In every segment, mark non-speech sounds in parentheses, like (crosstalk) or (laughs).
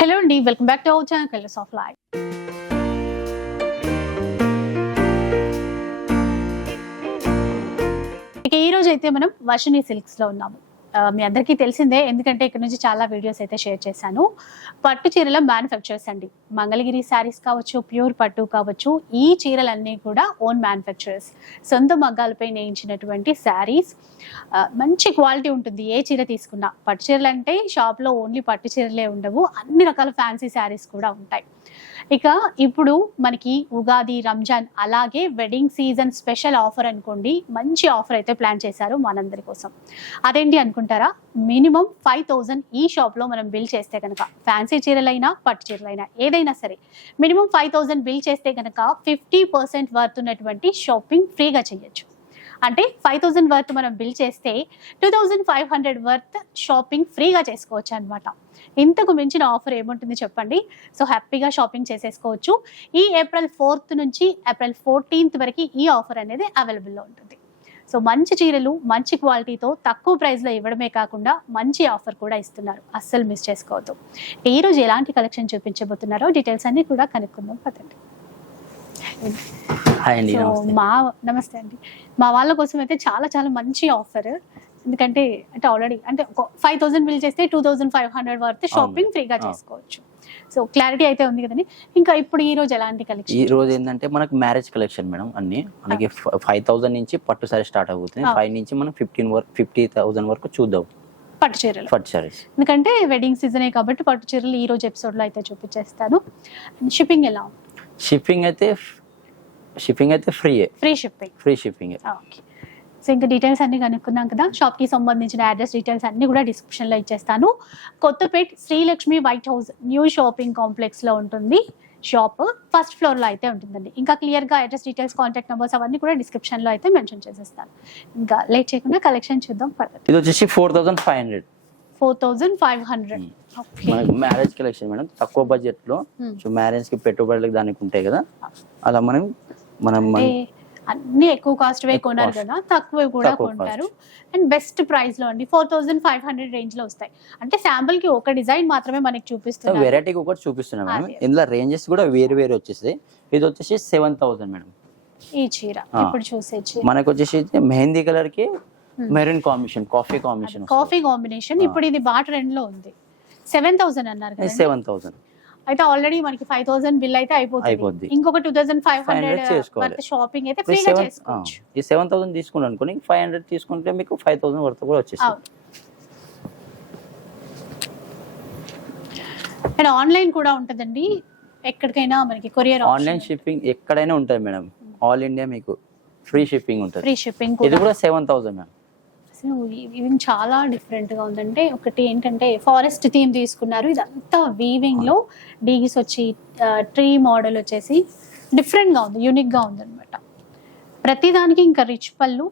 Hello అండి welcome back to our channel colours of life. ఇక ఈ రోజు అయితే మనం వర్షిణి సిల్క్స్లో ఉన్నాము. మీ అందరికీ తెలిసిందే ఎందుకంటే ఇక్కడ నుంచి చాలా వీడియోస్ అయితే షేర్ చేశాను. పట్టు చీరల మ్యానుఫ్యాక్చర్స్ అండి. మంగళగిరి శారీస్ కావచ్చు ప్యూర్ పట్టు కావచ్చు ఈ చీరలన్నీ కూడా ఓన్ మ్యానుఫ్యాక్చరర్స్ సొంత మగ్గాలపై నేయించినటువంటి శారీస్. మంచి క్వాలిటీ ఉంటుంది. ఏ చీర తీసుకున్నా పట్టు చీరలు అంటే షాప్లో ఓన్లీ పట్టు చీరలే ఉండవు. అన్ని రకాల ఫ్యాన్సీ శారీస్ కూడా ఉంటాయి. ఇక ఇప్పుడు మనకి ఉగాది రంజాన్ అలాగే వెడ్డింగ్ సీజన్ స్పెషల్ ఆఫర్ అనుకోండి మంచి ఆఫర్ అయితే ప్లాన్ చేశారు మనందరి కోసం. అదేంటి అనుకుంటారా? మినిమం ఫైవ్ థౌజండ్ ఈ షాప్లో మనం బిల్ చేస్తే కనుక ఫ్యాన్సీ చీరలైనా పట్టు చీరలైనా ఏదైనా సరే మినిమం ఫైవ్ థౌజండ్ బిల్ చేస్తే కనుక ఫిఫ్టీ పర్సెంట్ వర్త్ ఉన్నటువంటి షాపింగ్ ఫ్రీగా చేయొచ్చు. అంటే ఫైవ్ థౌజండ్ వర్త్ మనం బిల్ చేస్తే two thousand five hundred worth shopping ఫ్రీగా చేసుకోవచ్చు అనమాట ఇంతకు మించిన ఆఫర్ ఏముంటుంది చెప్పండి? సో హ్యాపీగా షాపింగ్ చేసేసుకోవచ్చు. ఈ ఏప్రిల్ ఫోర్త్ నుంచి ఏప్రిల్ ఫోర్టీన్త్ వరకు ఈ ఆఫర్ అనేది అవైలబుల్లో ఉంటుంది. సో మంచి చీరలు మంచి క్వాలిటీతో తక్కువ ప్రైస్లో ఇవ్వడమే కాకుండా మంచి ఆఫర్ కూడా ఇస్తున్నారు. అస్సలు మిస్ చేసుకోవద్దు. ఈ రోజు ఎలాంటి కలెక్షన్ చూపించబోతున్నారో డీటెయిల్స్ అన్నీ కూడా కనుక్కుందాం. పదండి. హాయ్ అండి సో నమస్తే. మా నమస్తే అండి. మా వాళ్ళ కోసం అయితే చాలా చాలా మంచి ఆఫర్ ఎందుకంటే అంటే ఆల్రెడీ అంటే ఫైవ్ థౌసండ్ బిల్ చేస్తే టూ థౌసండ్ ఫైవ్ హండ్రెడ్ వరకు షాపింగ్ ఫ్రీగా. చేసుకోవచ్చు. సో క్లారిటీ అయితే ఉంది కదండి. ఇంకా ఇప్పుడు ఈ రోజు ఎలాంటి ఈ కలెక్షన్ రోజు ఏంటంటే మనకు మ్యారేజ్ కలెక్షన్ మేడం అన్ని. మనకి ఫైవ్ థౌసండ్ నుంచి పట్టు సారీ స్టార్ట్ అవుతుంది. ఫైవ్ నుంచి మనం ఫిఫ్టీన్ వరకు ఫిఫ్టీ థౌసండ్ వరకు చూద్దాం. పట్టు చీరలు. పట్టు సారీస్ ఎందుకంటే వెడ్డింగ్ సీజనే కాబట్టి పట్టు చీరలు ఈ రోజు ఎపిసోడ్లో అయితే చూపించేస్తాను. షిప్పింగ్ ఎలా? షిప్పింగ్ అయితే షిప్పింగ్ అయితే free free shipping free shipping okay so ఇంకా డీటెయిల్స్ అన్ని కనుక్కున్నాం కదా? షాప్కి సంబంధించిన అడ్రస్ డీటెయిల్స్ అన్ని కూడా డిస్క్రిప్షన్లో ఇచ్చేస్తాను. Kothapet Srilakshmi white house new shopping కాంప్లెక్స్లో ఉంటుంది షాప్ ఫస్ట్ ఫ్లోర్లో అయితే ఉంటుందండి. ఇంకా క్లియర్గా అడ్రస్ డీటెయిల్స్ కాంటాక్ట్ నెంబర్స్ అవన్నీ కూడా డిస్క్రిప్షన్లో అయితే మెన్షన్ చేసేస్తాను. ఇంకా లేట్ చేయకుండా కలెక్షన్ చూద్దాం ఇది వచ్చేసి four thousand five hundred four thousand five hundred మనకి మ్యారేజ్ కలెక్షన్ మేడం. తక్కువ బడ్జెట్లో Hmm. సో మ్యారేజ్కి పెట్టుబడులకు దానికి ఉంటాయి కదా? అలా మనం మనం అన్ని ఎక్కువ కాస్ట్ వే కొన్నారు. కదా తక్కువ కూడా కొంటారు. అండ్ బెస్ట్ ప్రైస్లో అండి ఫోర్ థౌసండ్ ఫైవ్ హండ్రెడ్ రేంజ్లో వస్తాయి. అంటే శాంపుల్కి ఒక డిజైన్ మాత్రమే మనకి చూపిస్తున్నారు. వెరైటీ ఒకటి చూపిస్తున్నాం మేడం. ఇందులో రేంజెస్ కూడా వేరు వేరు వచ్చేసి ఇది వచ్చేసి సెవెన్ థౌసండ్ మేడం. ఈ చీర. ఇప్పుడు చూసే చీర. మనకు వచ్చేసి మెహందీ కలర్కి. Maroon combination coffee combination coffee combination. ఇప్పుడు ఇది బాగా ట్రెండ్లో ఉంది. సెవెన్ థౌసండ్ అన్నారు సెవెన్ థౌసండ్ అయితే ఆల్రెడీ మనకి ఫైవ్ థౌసండ్ బిల్ అయితే అయిపోతుంది. ఇంకొక two thousand five 500 hundred shopping అయితే ఫ్రీగా సెవెన్ చేసుకోవచ్చు. ఈ సెవెన్ థౌసండ్ తీసుకుని అనుకోని ఫైవ్ హండ్రెడ్ తీసుకుంటే మీకు ఫైవ్ థౌసండ్ వరకు కూడా వచ్చేసి అండ్ ఆన్లైన్ కూడా ఉంటుందండి. ఎక్కడికైనా మనకి కొరియర్ ఆన్లైన్ షిప్పింగ్ ఎక్కడైనా ఉంటుంది మేడం. ఆల్ ఇండియా మీకు ఫ్రీ షిప్పింగ్ ఉంటుంది. ఫ్రీ షిప్పింగ్ ఇది కూడా సెవెన్ థౌసండ్ మేడం. అసలు వీవింగ్ చాలా డిఫరెంట్గా ఉందంటే ఒకటి ఏంటంటే ఫారెస్ట్ థీమ్ తీసుకున్నారు. ఇదంతా వీవింగ్లో డీగిస్ వచ్చి ట్రీ మోడల్ వచ్చేసి డిఫరెంట్గా ఉంది యూనిక్గా ఉంది అనమాట ప్రతిదానికి ఇంకా రిచ్ పళ్ళు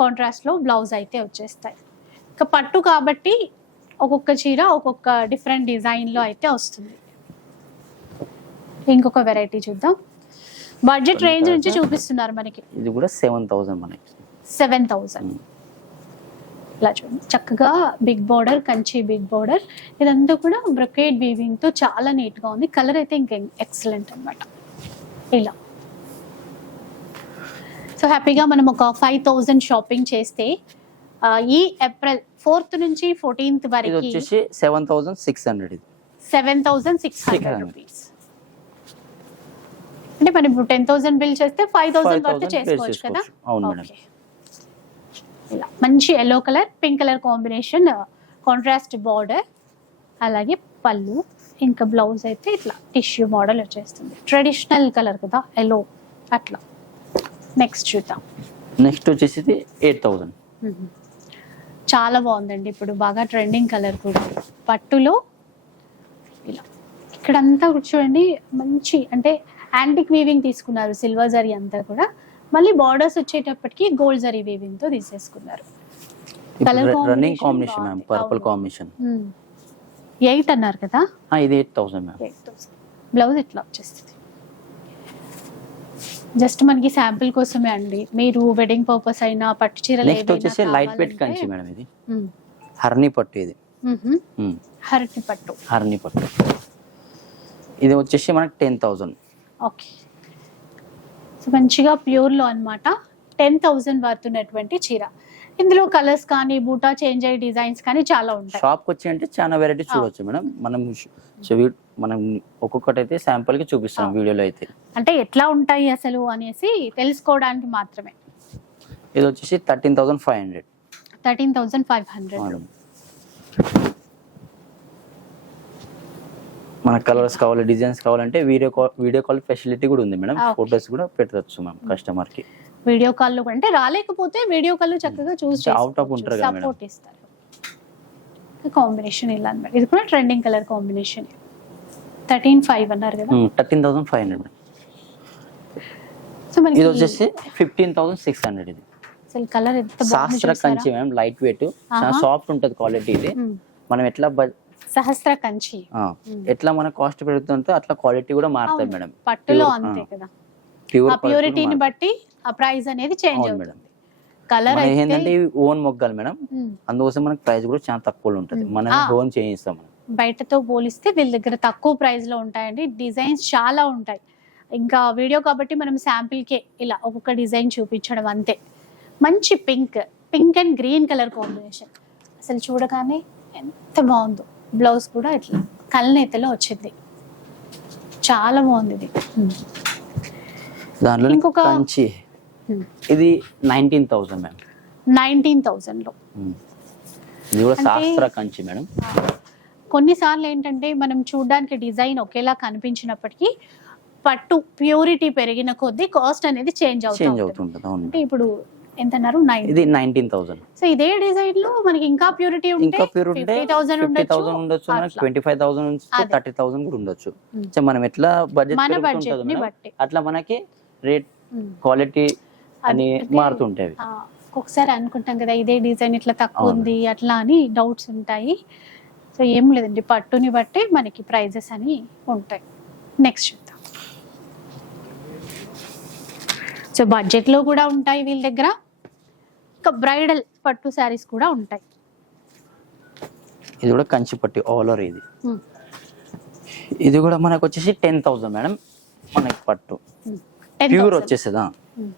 కాంట్రాస్ట్లో బ్లౌజ్ అయితే వచ్చేస్తాయి. ఇంకా పట్టు కాబట్టి ఒక్కొక్క చీర ఒక్కొక్క డిఫరెంట్ డిజైన్లో అయితే వస్తుంది. ఇంకొక వెరైటీ చూద్దాం. బడ్జెట్ రేంజ్ నుంచి చూపిస్తున్నారు మనకి. ఇది కూడా సెవెన్ థౌసండ్ మనకి. సెవెన్ థౌసండ్ ఇలా చూడండి చక్కగా big border Kanchi big border ఇదంతా కూడా బ్రొకేడ్ వీవింగ్తో చాలా నీట్గా ఉంది. కలర్ అయితే ఇంకా ఎక్సలెంట్ అన్నమాట. ఇలా. సో హ్యాపీగా మనం ఒక ఫైవ్ థౌజండ్ షాపింగ్ చేస్తే ఈ ఏప్రిల్ ఫోర్త్ నుంచి ఫోర్టీన్త్ వరకు వచ్చేసి seven thousand six hundred seven thousand six hundred 600 rupees అంటే మనం ఇప్పుడు టెన్ థౌసండ్ బిల్ చేస్తే ఫైవ్ థౌసండ్ వరకు 5,000 pay చేసుకోవచ్చు కదా? చేసుకోవచ్చు. అవును మేడం. ఇలా. మంచి yellow colour pink colour combination contrast border అలాగే పళ్ళు ఇంకా బ్లౌజ్ అయితే ఇట్లా టిష్యూ మోడల్ వచ్చేస్తుంది. ట్రెడిషనల్ కలర్ కదా ఎల్లో అట్లా. నెక్స్ట్ చూద్దాం. నెక్స్ట్ వచ్చేసి ఎయిట్ థౌసండ్ మ్మ్. చాలా బాగుందండి ఇప్పుడు బాగా ట్రెండింగ్ కలర్ కూడా. పట్టులో ఇలా. ఇక్కడంతా కూడా చూడండి మంచి అంటే యాంటిక్ వీవింగ్ తీసుకున్నారు సిల్వర్ జరీ అంతా కూడా. మళ్ళీ బార్డర్స్ వచ్చేటప్పటికి గోల్డ్ జరీ వీవింగ్తో తీసేసుకున్నారు. Colour running combination ma'am. Purple. Combination eight అన్నారు కదా? ఇది ఎయిట్ థౌసండ్ మ్యామ్ బ్లౌజ్ ఇట్లా వచ్చేస్తుంది జస్ట్ మనకి శాంపిల్ కోసమే అండి. మీరు వెడ్డింగ్ పర్పస్ అయినా పట్టు చీరలు నెక్స్ట్ వచ్చేసి లైట్ వెయిట్ కంచి మేడం ఇది. హర్ని పట్టు ఇది. హరటి పట్టు. హర్ని పట్టు. ఇది వచ్చేసి మనకి టెన్ థౌసండ్ ఓకే సో మంచిగా ప్యూర్లో అన్నమాట. టెన్ థౌజండ్ పడుతున్నటువంటి చీర. ఇందులో కలర్స్ కానీ బూటా చేంజ్ అయ్యే డిజైన్స్ కానీ చాలా ఉంటాయి. షాప్కి వచ్చి అంటే చాలా వెరైటీ చూడొచ్చు మేడం. మనం మనం ఒక్కొక్కటి అయితే శాంపుల్కి చూపిస్తాం. వీడియోలో అయితే. అంటే ఎట్లా ఉంటాయి అసలు అనేసి తెలుసుకోవడానికి మాత్రమే. ఇది వచ్చేసి thirteen thousand five hundred. Thirteen thousand five hundred. మన కలర్స్ కావాలి డిజైన్స్ కావాలంటే video call video call facility కూడా ఉంది మేడం. ఫొటోస్ కూడా పెట్టచ్చు మ్యామ్ కస్టమర్కి వీడియో కాల్ అంటే రాలేకపోతే వీడియో కాల్ చక్కగా చూస్ Out of ఉంటారు కదా మేడం. సపోర్ట్ ఇస్తారు. కాంబినేషన్ ఇలా అన్నమాట. ఇది కూడా trending colour combination thirteen five అన్నారు కదా. Thirteen thousand five hundred so మనకి ఇది వచ్చేసి ఫిఫ్టీన్ థౌసండ్ సిక్స్ హండ్రెడ్ ఇది. అసలు కలర్ ఎంత బాగుంది Shastra Kanchi? Ma'am light weight. Soft ఉంటుంది క్వాలిటీ ఇది. మనం ఎట్లా సహస్ర కంచి. ఎట్లా మన కాస్ట్ పెరుగుతుందో అట్లా క్వాలిటీ కూడా మారుతుంది. మేడం పట్టులో అంతే. కదా ప్యూరిటీని బట్టి ఆ ప్రైస్ అనేది చేంజ్. అవుతుంది కలర్ ఏంటంటే ఓన్ మొగ్గాలు మేడం. అందుకోసం మనకి ప్రైస్ కూడా చాలా తక్కువలో ఉంటుంది. మనం. ఓన్ చేయిస్తాం మనం బయటతో పోలిస్తే వీళ్ళ దగ్గర తక్కువ ప్రైస్లో ఉంటాయండి డిజైన్స్ చాలా ఉంటాయి ఇంకా వీడియో కాబట్టి మనం శాంపిల్ కే ఇలా ఒక్కొక్క డిజైన్ చూపించడం అంతే మంచి pink pink and green colour combination అసలు చూడగానే ఎంత బాగుందో బ్లౌజ్ కూడా ఇట్లా కళ్ళనెత్తలో వచ్చింది. చాలా బాగుంది ఇది. దాంట్లో ఇంకొక- కంచి. ఇది నైన్టీన్ థౌసండ్ మేడం. నైన్టీన్ థౌజండ్లో ఇది కూడా అంటే- శాస్త్ర కంచి మేడం. కొన్నిసార్లు ఏంటంటే మనం చూడడానికి డిజైన్ ఒకేలా కనిపించినప్పటికీ పట్టు ప్యూరిటీ పెరిగిన కొద్దీ కాస్ట్ అనేది చేంజ్ అవుతుంది అంటే ఇప్పుడు ఎంత అన్నారు నైన్ ఇది నైన్టీన్ థౌసండ్ సో ఇదే డిజైన్లో మనకి ఇంకా ప్యూరిటీ ఉంటే ఇంకా ప్యూర్ ఉంటే ఫిఫ్టీ థౌసండ్ ఉండొచ్చు. మనకి. Twenty five thousand. Thirty thousand కూడా ఉండొచ్చు. మ్మ్. సో మనం ఎట్లా బడ్జెట్ అట్లా మనకి రేట్. క్వాలిటీ అని అంటే- మారుతుంటాయి ఆ, ఒక్కొక్కసారి అనుకుంటాం కదా ఇదే డిజైన్ ఇట్లా తక్కువ. ఉంది అట్లా అని డౌట్స్ ఉంటాయి. సో ఏం లేదండి పట్టుని బట్టి మనకి ప్రైజెస్ అని ఉంటాయి. నెక్స్ట్ చూద్దాం సో బడ్జెట్లో కూడా ఉంటాయి వీళ్ళ దగ్గర. ఇంకా బ్రైడల్ పట్టు శారీస్ కూడా ఉంటాయి. ఇది కూడా కంచి పట్టి ఆల్ ఓవర్ ఇది. ఇది కూడా మనకు వచ్చేసి టెన్ థౌసండ్ మేడం మనకి పట్టు. ఉమ్. 10,000. ప్యూర్ వచ్చేస్తుందా ఉమ్.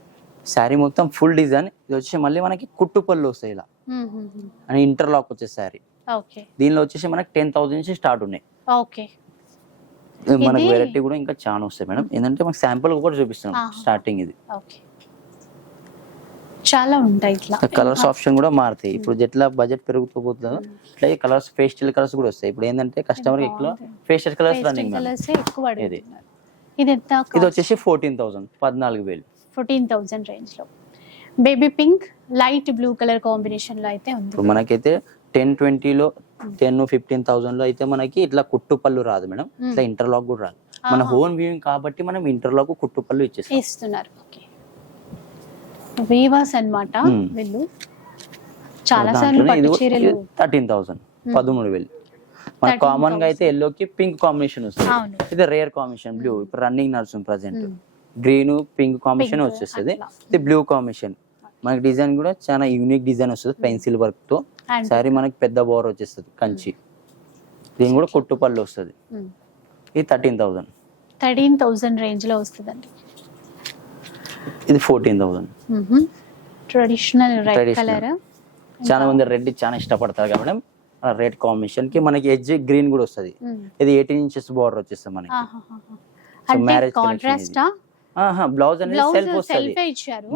శారీ మొత్తం ఫుల్ డిజైన్ ఇది వచ్చి మళ్ళీ మనకి కుట్టు పళ్ళు వస్తాయి ఇలా. అని ఇంటర్లాక్ వచ్చే శారీ. ఓకే. దీనిలో వచ్చేసి మనకి టెన్ థౌసండ్ నుంచి స్టార్ట్ ఉన్నాయి. ఓకే. మనకి వెరైటీ కూడా ఇంకా చాలా వస్తాయి మేడం. ఏంటంటే మనకి శాంపుల్ కూడా చూపిస్తున్నాం ఆహా. స్టార్టింగ్ ఇది. చాలా ఉంటాయి ఇట్లా. కలర్స్ ఆప్షన్ కూడా మారుతాయి. ఇప్పుడు ఎట్లా బడ్జెట్ పెరుగుతూ పోతుందో అట్లా కలర్స్ ఫేస్టల్ కలర్స్ కూడా వస్తాయి. ఇప్పుడు ఏంటంటే కస్టమర్ ఎక్కువ బాగుంది. ఫేస్టల్ కలర్స్ రన్నింగ్ ఇది. ఇది ఎంత ఇది వచ్చేసి ఫోర్టీన్ థౌసండ్ పద్నాలుగు వేలు. ఫోర్టీన్ థౌజండ్ రేంజ్లో. Baby pink light blue colour కాంబినేషన్లో అయితే ఉంది. ఇప్పుడు మనకైతే టెన్ ట్వంటీలో టెన్ ఫిఫ్టీన్ థౌసండ్లో అయితే మనకి ఇట్లా కుట్టు పళ్ళు రాదు మేడం. మ్మ్. ఇట్లా ఇంటర్లాక్ కూడా రాదు. మన. హోమ్ వ్యూయింగ్ కాబట్టి మనం ఇంటర్లాక్ కుట్టు పళ్ళు ఇచ్చేస్తాం. ఇస్తున్నారు. వీవర్స్ అన్నమాట మ్మ్. వీళ్ళు. చాలా సార్లు పట్టు చీరలు థర్టీన్ థౌసండ్ పదమూడు వేలు. మన 13,000. కామన్గా అయితే ఎల్లోకి పింక్ కాంబినేషన్ వస్తుంది. ఇది రేర్ కాంబినేషన్ బ్లూ ఇప్పుడు రన్నింగ్ నడుస్తుంది ప్రజెంట్. గ్రీన్ పింక్ కాంబినేషన్ వచ్చేస్తుంది. ఇది బ్లూ కాంబినేషన్ మనకి డిజైన్ కూడా చాలా యూనిక్ డిజైన్ వస్తుంది పెన్సిల్ వర్క్తో. సారీ మనకి పెద్ద బోర్ వచ్చేస్తుంది కంచి. దీని కూడా కుట్టు పళ్ళు వస్తుంది. ఇది థర్టీన్ థౌసండ్. థర్టీన్ థౌజండ్ రేంజ్లో వస్తుందండి. ఇది fourteen thousand. Traditional red. Colour? చాలా మంది రెడ్ చాలా ఇష్టపడతారు కదా మేడం. రెడ్ కాంబినేషన్కి మనకి ఎడ్జ్ గ్రీన్ కూడా వస్తుంది. ఇది ఎయిటీన్ ఇంచెస్ బార్డర్ వచ్చేస్తుంది మనకి. collection కాంట్రాస్టా బ్లౌజ్ అనేది సెల్ఫ్ వస్తుంది.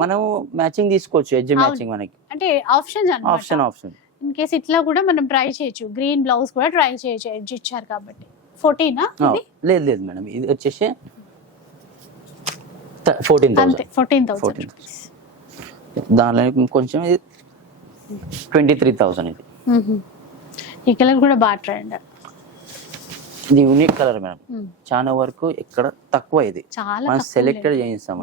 మనం మ్యాచింగ్ తీసుకోవచ్చు ఎడ్జ్. మ్యాచింగ్ మనకి. అంటే ఆప్షన్ అన్నమాట. ఆప్షన్ ఇన్ కేస్ ఇట్లా కూడా మనం ట్రై చేయొచ్చు. గ్రీన్ బ్లౌజ్ కూడా ట్రై చేయొచ్చు ఎడ్జ్ ఇచ్చారు కాబట్టి. ఫోర్టీనా లేదు లేదు మేడం. ఇది వచ్చేసి ఫోర్టీన్ అంతే ఫోర్టీన్ థౌసండ్ 14,000. దానిలో కొంచెం ఇది ట్వంటీ త్రీ థౌసండ్ ఇది ఈ కలర్ కూడా బాగా ట్రెండ్. ఇది యూనిక్ కలర్ మేడం. చాలా వరకు ఇక్కడ తక్కువ ఇది. చాలా మనం సెలెక్టెడ్. చేయిస్తాం.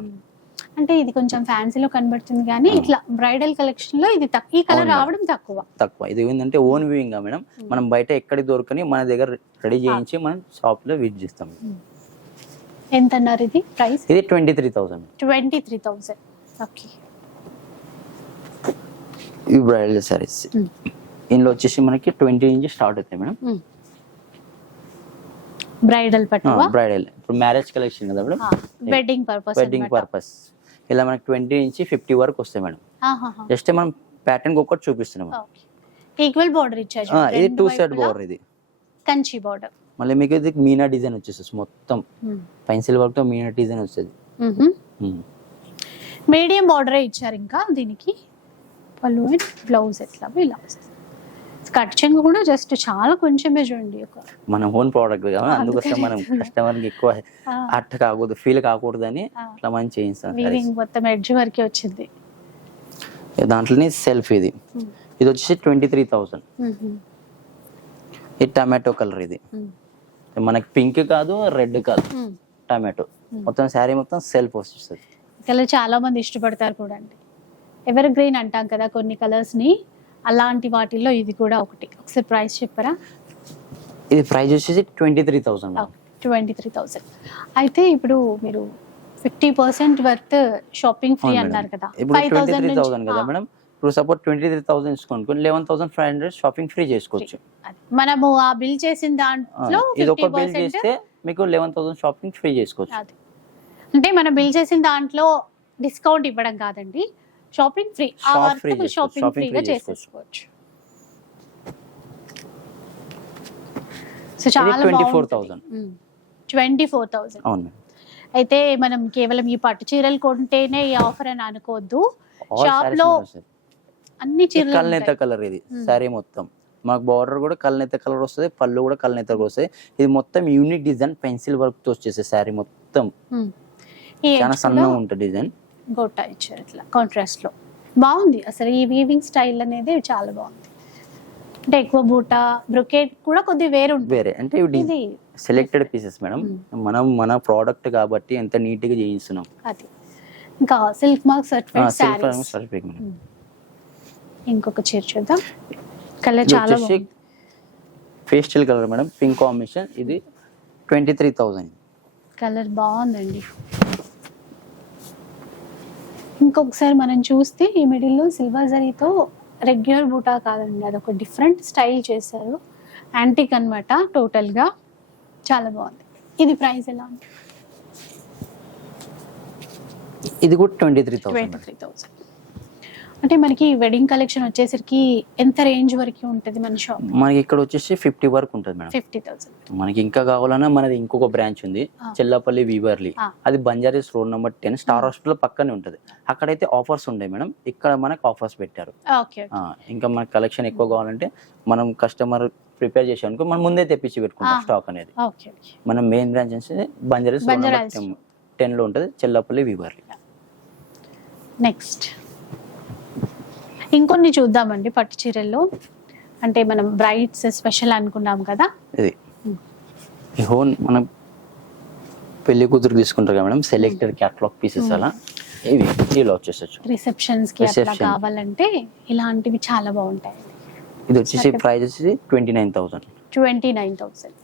అంటే ఇది కొంచెం ఫ్యాన్సీలో కనబడుతుంది కానీ ఆ. ఇట్లా బ్రైడల్ కలెక్షన్లో ఇది తక్కువ ఈ కలర్. రావడం తక్కువ. తక్కువ. ఇది ఏంటంటే ఓన్ వ్యూయింగ్ మేడం. మనం బయట ఎక్కడికి దొరకని మన దగ్గర రెడీ చేయించి మనం షాప్లో విజిట్ చేస్తాం. ఎంత అన్నారు ఇది ప్రైస్? ఇది twenty three thousand. Twenty three thousand. Okay. ఇవి బ్రైడల్ సారీస్. ఇందులో వచ్చేసి మనకి ట్వంటీ నుంచి స్టార్ట్ అవుతాయి మేడం. బ్రైడల్ పట్టువా? బ్రైడల్. ఇప్పుడు మ్యారేజ్ కలెక్షన్ కదా madam. Wedding purpose wedding purpose ఇలా మనకి ట్వంటీ నుంచి ఫిఫ్టీ వరకు వస్తాయి మేడం. జస్ట్ మనం ప్యాటర్న్ ఒక్కటి చూపిస్తున్నాం. ఈక్వల్ బార్డర్ ఇచ్చారు ఇది టూ సైడ్ వైపులా. బోర్ ఇది. కంచి బార్డర్ మళ్ళీ మీకు ఇది మీనా డిజైన్ వచ్చేస్తుంది మొత్తం. పెన్సిల్ వర్క్తో మీనా డిజైన్ వస్తుంది. మీడియం బార్డరే ఇచ్చారు ఇంకా దీనికి? పళ్ళు అండ్ బ్లౌజ్ ఎట్లా ఇలా వస్తుంది. కట్ చెంగు కూడా జస్ట్ చాలా కొంచెమే చూడండి ఒక మన ఓన్ ప్రోడక్ట్ కదా అందుకోసం. మనం కస్టమర్కి ఎక్కువ అట్ట కాకూడదు ఫీల్ కాకూడదు అని అట్లా మనం చేయిస్తాం వీవింగ్ మొత్తం ఎడ్జ్ వరకే వచ్చింది. దాంట్లోనే సెల్ఫ్ ఇది. ఇది వచ్చేసి ట్వంటీ త్రీ థౌసండ్ ఇది టమాటో కలర్ ఇది. మనకి పింక్ కాదు రెడ్ కాదు. టమాటో మొత్తం శారీ మొత్తం సెల్ఫ్ వస్తుంది కలర్ చాలా మంది ఇష్టపడతారు కూడా అండి ఎవర్ గ్రీన్ అంటాం కదా కొన్ని కలర్స్ని. అలాంటి వాటిల్లో ఇది కూడా ఒకటి. ఒకసారి ప్రైస్ చెప్పరా? ఇది ప్రైస్ వచ్చేసి twenty three thousand. Twenty three thousand. అయితే ఇప్పుడు మీరు fifty percent worth shopping free అన్నారు కదా. ఫైవ్ థౌసండ్ థౌసండ్ కదా మేడం. ఇప్పుడు సపోజ్ ట్వంటీ త్రీ థౌసండ్ తీసుకోండి eleven thousand five hundred shopping free చేసుకోవచ్చు. మనము ఆ బిల్ చేసిన దాంట్లో ఇది ఒక బిల్ చేస్తే మీకు లెవెన్ థౌసండ్ షాపింగ్ ఫ్రీ చేసుకోవచ్చు. అంటే మనం బిల్ చేసిన దాంట్లో డిస్కౌంట్ ఇవ్వడం కాదండి. షాపింగ్ ఫ్రీ ఆ Shop వర్క్. షాపింగ్ Shopping ఫ్రీగా free. చేసేసుకోవచ్చు సో చాలా twenty four thousand twenty four thousand అవును మేడం అయితే మనం కేవలం ఈ పట్టు చీరలు కొంటేనే ఈ ఆఫర్ అని అనుకోవద్దు Shop sarees లో. అన్ని ఇది చీరలు కల్నేత ఉంటాయి. కలర్ ఇది Hmm. శారీ మొత్తం మాకు బార్డర్ కూడా కల్నేత కలర్ వస్తుంది పళ్ళు కూడా కల్నేత వస్తుంది ఇది మొత్తం యూనిక్ డిజైన్ పెన్సిల్ వర్క్తో వచ్చేసే శారీ మొత్తం. ఈ చాలా edge సన్నగా ఉంటుంది డిజైన్ గొట్టా ఇచ్చారు ఇట్లా కాంట్రాస్ట్లో బాగుంది. అసలు ఈ వీవింగ్ స్టైల్ అనేది చాలా బాగుంది. అంటే ఎక్కువ బూట బ్రొకేట్ కూడా కొద్ది వేరు వేరే. అంటే ఇది సెలెక్టెడ్ పీసెస్ మేడం మనం మన ప్రోడక్ట్ కాబట్టి ఎంత నీట్గా చేయిస్తున్నాం. అది. ఇంకా సిల్క్ మార్క్ మేడం ఇంకొక చీర చూద్దాం. కలర్ చాలా pastel colour madam pink combination ఇది ట్వంటీ త్రీ థౌజండ్ కలర్ బాగుందండి. ఇంకొకసారి మనం చూస్తే ఈ మిడిల్లో సిల్వర్ జరీతో రెగ్యులర్ బూటా కాదండి. అదొక డిఫరెంట్ స్టైల్ చేశారు. యాంటిక్ అనమాట టోటల్గా చాలా బాగుంది. ఇది ప్రైస్ ఎలా ఉంది? ఇది కూడా twenty three twenty thousand three thousand అంటే మనకి వెడ్డింగ్ కలెక్షన్ వచ్చేసరికి ఎంత రేంజ్ వరకు ఉంటుంది మన షాప్ మనకి ఇక్కడ వచ్చేసి ఫిఫ్టీ వరకు ఉంటుంది మేడం. ఫిఫ్టీ థౌసండ్ మనకి ఇంకా కావాలన్నా మనది ఇంకొక బ్రాంచ్ ఉంది. చెల్లపల్లి వీవర్లీ. అది బంజారీస్ road number ten star hospital పక్కనే ఉంటుంది. అక్కడైతే ఆఫర్స్ ఉంటాయి మేడం. ఇక్కడ మనకు ఆఫర్స్ పెట్టారు. ఓకే ఆ, ఇంకా మనకి కలెక్షన్ ఎక్కువ కావాలంటే మనం కస్టమర్ ప్రిపేర్ చేసాం అనుకో మనం ముందే తెప్పించి పెట్టుకుంటాం. స్టాక్ అనేది. ఓకే ఓకే మన మెయిన్ బ్రాంచ్ వచ్చేసి బంజారీస్ బంజారాస్. టెన్లో ఉంటుంది చెల్లపల్లి వీవర్లీ. నెక్స్ట్ ఇంకొన్ని చూద్దామండి పట్టు చీరల్లో. అంటే మనం బ్రైట్స్ స్పెషల్ అనుకున్నాం కదా. ఇది. ఈ హోన్ మనం పెళ్ళి కూతురు తీసుకుంటారు కదా మేడం సెలెక్టెడ్ క్యాటలాగ్ పీసెస్. అలా. ఇవి ఇలా వచ్చేసచ్చు. రిసెప్షన్స్కి అట్లా. కావాలంటే ఇలాంటివి చాలా బాగుంటాయి ఇది వచ్చేసి. ప్రైస్ వచ్చేసి twenty nine thousand twenty nine thousand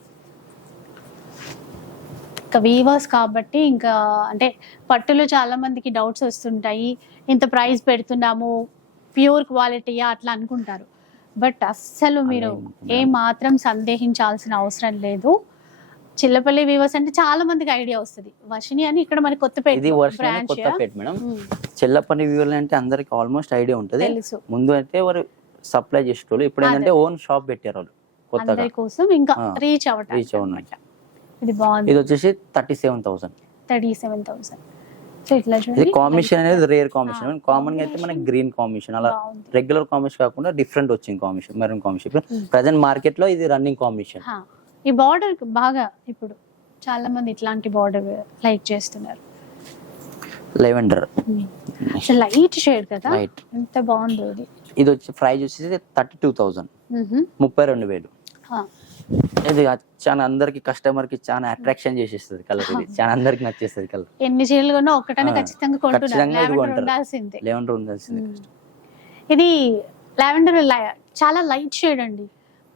ఇంకా వీవర్స్ కాబట్టి ఇంకా అంటే పట్టులో చాలా మందికి డౌట్స్ వస్తుంటాయి. ఇంత ప్రైస్ పెడుతున్నాము ప్యూర్ క్వాలిటీయా అట్లా అనుకుంటారు. బట్ అస్సలు మీరు ఏ మాత్రం సందేహించాల్సిన అవసరం లేదు. చిల్లపల్లి వీవర్స్ అంటే చాలా మందికి ఐడియా వస్తుంది. వర్షిని అని ఇక్కడ మన కొత్తపేట ఇది version branch Kothapet madam. Chellapalli వ్యూవర్లు అంటే అందరికి ఆల్మోస్ట్ ఐడియా ఉంటుంది. తెలుసు. ముందు అయితే వారు సప్లై చేసేటోళ్ళు ఇప్పుడు ఏంటంటే ఓన్ షాప్ పెట్టారు వాళ్ళు కొత్తగా కోసం ఇంకా రీచ్ అవ్వటం reach అవ్వడానికి. ఇది బాగుంది. ఇది వచ్చేసి thirty seven thousand. Thirty seven thousand. ఇది కాంబినేషన్ అనేది రేర్ కాంబినేషన్. కామన్గా అయితే మనకి గ్రీన్ కాంబినేషన్. అలా. రెగ్యులర్ కాంబినేషన్ కాకుండా డిఫరెంట్ వచ్చింది combination maroon combination. Hmm. Present మార్కెట్లో ఇది రన్నింగ్ కాంబినేషన్ ఈ బార్డర్ బాగా ఇప్పుడు చాలా మంది ఇట్లాంటి బార్డర్ లైక్ చేస్తున్నారు. లెవెండర్ లైట్ షేడ్ కదా. ఎంత బాగుందో ఇది. ఇది వచ్చి ప్రైస్ వచ్చేసి థర్టీ టూ థౌసండ్ మ్హూ. ముప్పై రెండు వేలు. ఇది చాలా అందరికి కస్టమర్కి చాలా అట్రాక్షన్ చేసేస్తుంది కలర్ ఇది. (laughs) చాలా అందరికి నచ్చేస్తుంది కలర్. ఎన్ని చీరలు కొన్నా ఒక్కటనే ఆ, ఖచ్చితంగా కొంటున్నారు. లావెండర్. ఉండాల్సిందే. ఇది లావెండర్ చాలా లైట్ షేడ్ అండి.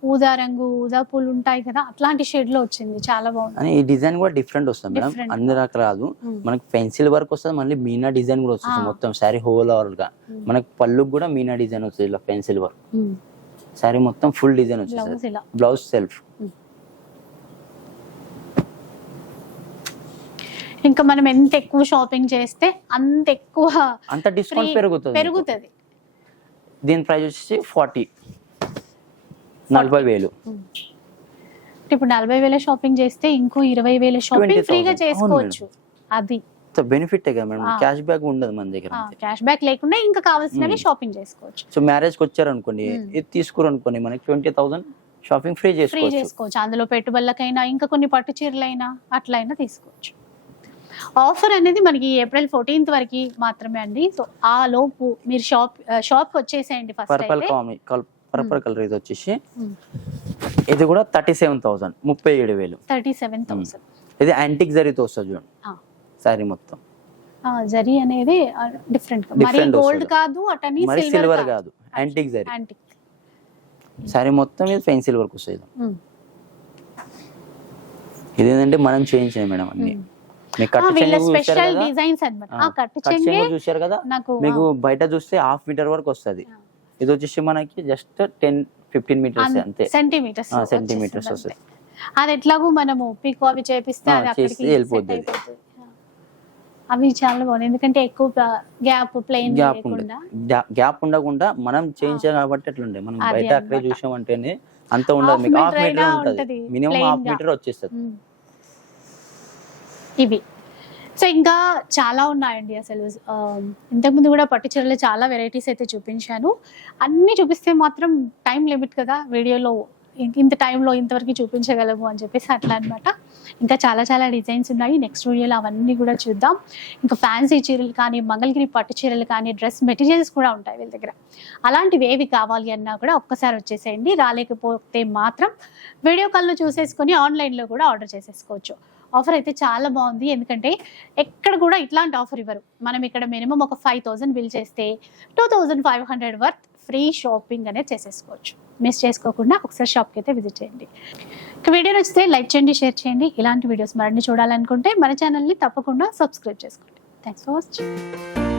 ఊదా రంగు ఊదా పూలు ఉంటాయి కదా అట్లాంటి షేడ్లో వచ్చింది. చాలా బాగుంది. అని ఈ డిజైన్ కూడా డిఫరెంట్ వస్తుంది మేడం. అన్ని రకాల రాదు. మనకి పెన్సిల్ వర్క్ వస్తుంది మళ్ళీ మీనా డిజైన్ కూడా వస్తుంది. మొత్తం. శారీ హోల్ ఓవర్గా. మనకి పళ్ళుకి కూడా మీనా డిజైన్ వస్తుంది ఇలా పెన్సిల్ వర్క్. శారీ మొత్తం ఫుల్ డిజైన్ ఇలా. బ్లౌజ్ సెల్ఫ్ ఇంకా మనం ఎంత ఎక్కువ షాపింగ్ చేస్తే అంత ఎక్కువ అంత డిస్కౌంట్ పెరుగుతుంది. పెరుగుతుంది. దీని ప్రైస్ వచ్చేసి ఫార్టీ నలభై వేలు. ఇప్పుడు నలభై వేల షాపింగ్ చేస్తే ఇంకో ఇరవై వేల షాపింగ్ 20,000. ఫ్రీగా చేసుకోవచ్చు. అది. Benefit madam? ఆ. క్యాష్ బ్యాక్ ఉండదు మన దగ్గర. క్యాష్ బ్యాక్ లేకుండా ఇంకా కావాల్సినవి షాపింగ్ చేసుకోవచ్చు. సో మ్యారేజ్కి వచ్చారనుకోండి Hmm. ఇది తీసుకురు అనుకోండి మనకి ట్వంటీ థౌసండ్ షాపింగ్ ఫ్రీ చేసుకోవచ్చు. చేసుకోవచ్చు. అందులో పెట్టుబడులకైనా ఇంకా కొన్ని పట్టు చీరలైనా అట్లయినా తీసుకోవచ్చు. ఆఫర్ అనేది మనకి ఏప్రిల్ ఫోర్టీన్త్ వరకు మాత్రమే అండి. సో ఆ లోపు మీరు షాప్ షాప్ వచ్చేసేయండి ఫస్ట్ పర్పల్ కామి పర్పల్ కలర్ ఇది వచ్చేసి. ఇది కూడా థర్టీ సెవెన్ థౌసండ్ ముప్పై ఏడు వేలు. థర్టీ సెవెన్ థౌసండ్ ఇది యాంటిక్ జరీతో వస్తుంది చూడండి. శారీ మొత్తం. జరీ అనేది డిఫరెంట్ మరి గోల్డ్. కాదు అటని సిల్వర్ సిల్వర్ కాదు. యాంటిక్ జరీ. యాంటిక్ శారీ మొత్తం ఇది ఫెన్సిల్ వర్క్ వస్తుంది ఇది ఏంటంటే మనం చేయించాం మేడం అన్ని. స్పెషల్ కదా? మీకు బయట చూస్తే హాఫ్ మీటర్ వరకు వస్తుంది. ఇది వచ్చేసి మనకి జస్ట్ టెన్ ఫిఫ్టీన్ మీటర్స్ అంతే. సెంటీమీటర్స్ centimeters వస్తుంది. అది ఎట్లాగో మనము పీకో అవి చేపిస్తే ఆ, అది అక్కడికి చేస్తే వెళ్ళిపోద్ది set అయిపోతుంది. అవి చాలా బాగున్నాయి. ఎందుకంటే ఎక్కువ గ్యాప్ ప్లెయిన్ గ్యాప్ లేకుండా. గ్యాప్ ఉండకుండా మనం చేయించాం కాబట్టి అట్లుండే. మనం అది బయట అక్కడే. చూసామంటేనే అంత ఉండదు. మీకు హాఫ్ మీటర్ ఉంటుంది. Minimum half. మీటర్ వచ్చేస్తుంది. ఇవి. సో ఇంకా చాలా ఉన్నాయండి అసలు. ఇంతకుముందు కూడా పట్టు చీరలు చాలా వెరైటీస్ అయితే చూపించాను. అన్నీ చూపిస్తే మాత్రం టైం లిమిట్ కదా వీడియోలో ఇంత టైంలో ఇంతవరకు చూపించగలము అని చెప్పేసి అట్లా అన్నమాట. ఇంకా చాలా చాలా డిజైన్స్ ఉన్నాయి. నెక్స్ట్ వీడియోలో అవన్నీ కూడా చూద్దాం. ఇంకా ఫ్యాన్సీ చీరలు కానీ మంగళగిరి పట్టు చీరలు కానీ డ్రెస్ మెటీరియల్స్ కూడా ఉంటాయి వీళ్ళ దగ్గర. అలాంటివి ఏవి కావాలి అన్నా కూడా ఒక్కసారి వచ్చేసేయండి. రాలేకపోతే మాత్రం వీడియో కాల్లో చూసేసుకొని ఆన్లైన్లో కూడా ఆర్డర్ చేసేసుకోవచ్చు. ఆఫర్ అయితే చాలా బాగుంది. ఎందుకంటే ఎక్కడ కూడా ఇట్లాంటి ఆఫర్ ఇవ్వరు. మనం ఇక్కడ మినిమం ఒక ఫైవ్ థౌసండ్ బిల్ చేస్తే two thousand five hundred worth free shopping అనేది చేసేసుకోవచ్చు. మిస్ చేసుకోకుండా ఒకసారి షాప్కి అయితే విజిట్ చేయండి. ఇక వీడియో నచ్చితే లైక్ చేయండి షేర్ చేయండి. ఇలాంటి వీడియోస్ మరిన్ని చూడాలనుకుంటే మన ఛానల్ని తప్పకుండా సబ్స్క్రైబ్ చేసుకోండి. Thanks for watching